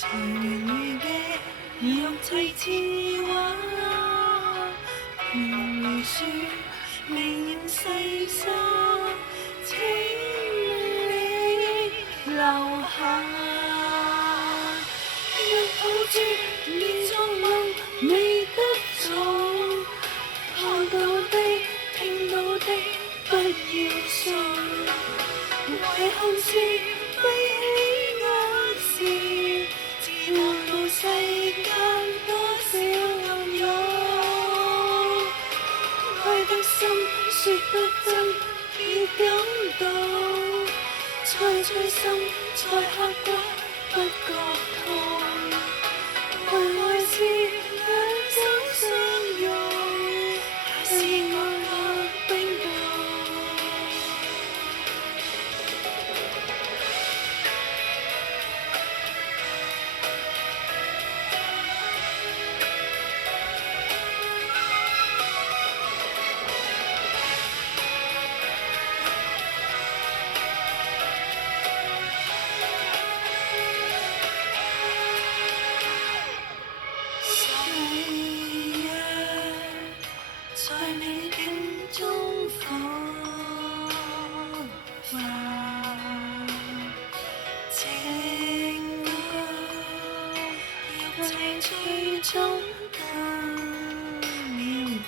才亂遇嘅若砌字畫，如樹微染細沙，請你留下。若抱住你作夢未得做，看到的聽到的不要信，遺憾是閉起眼時，只望到世間多少暗湧，愛得深說不真已感動，猜猜心再刻骨不覺痛，原來是兩手相擁，也是愛得冰凍。誓約在你境中火化，情愛若情最終得了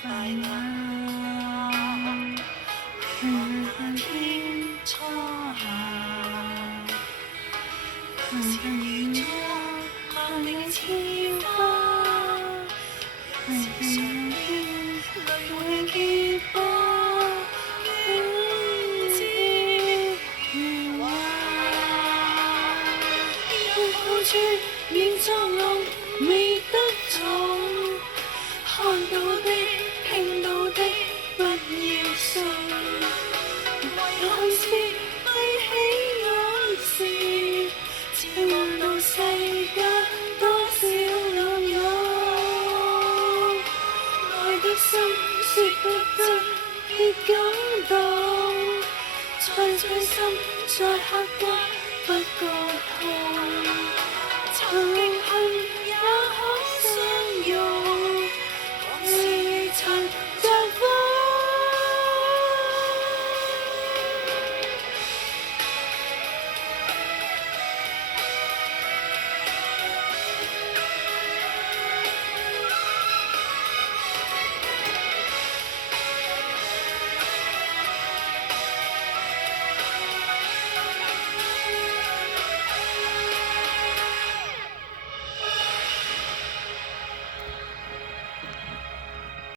敗瓦，緣天初夏，情如昨萬里似花。人生上邊淚會結疤，永志如畫。若抱住你作夢未得做，看到的聽到的不要信，遺憾是閉起眼時，只望到世間多少暗湧，愛得深說不真亦感動，猜猜心再刻骨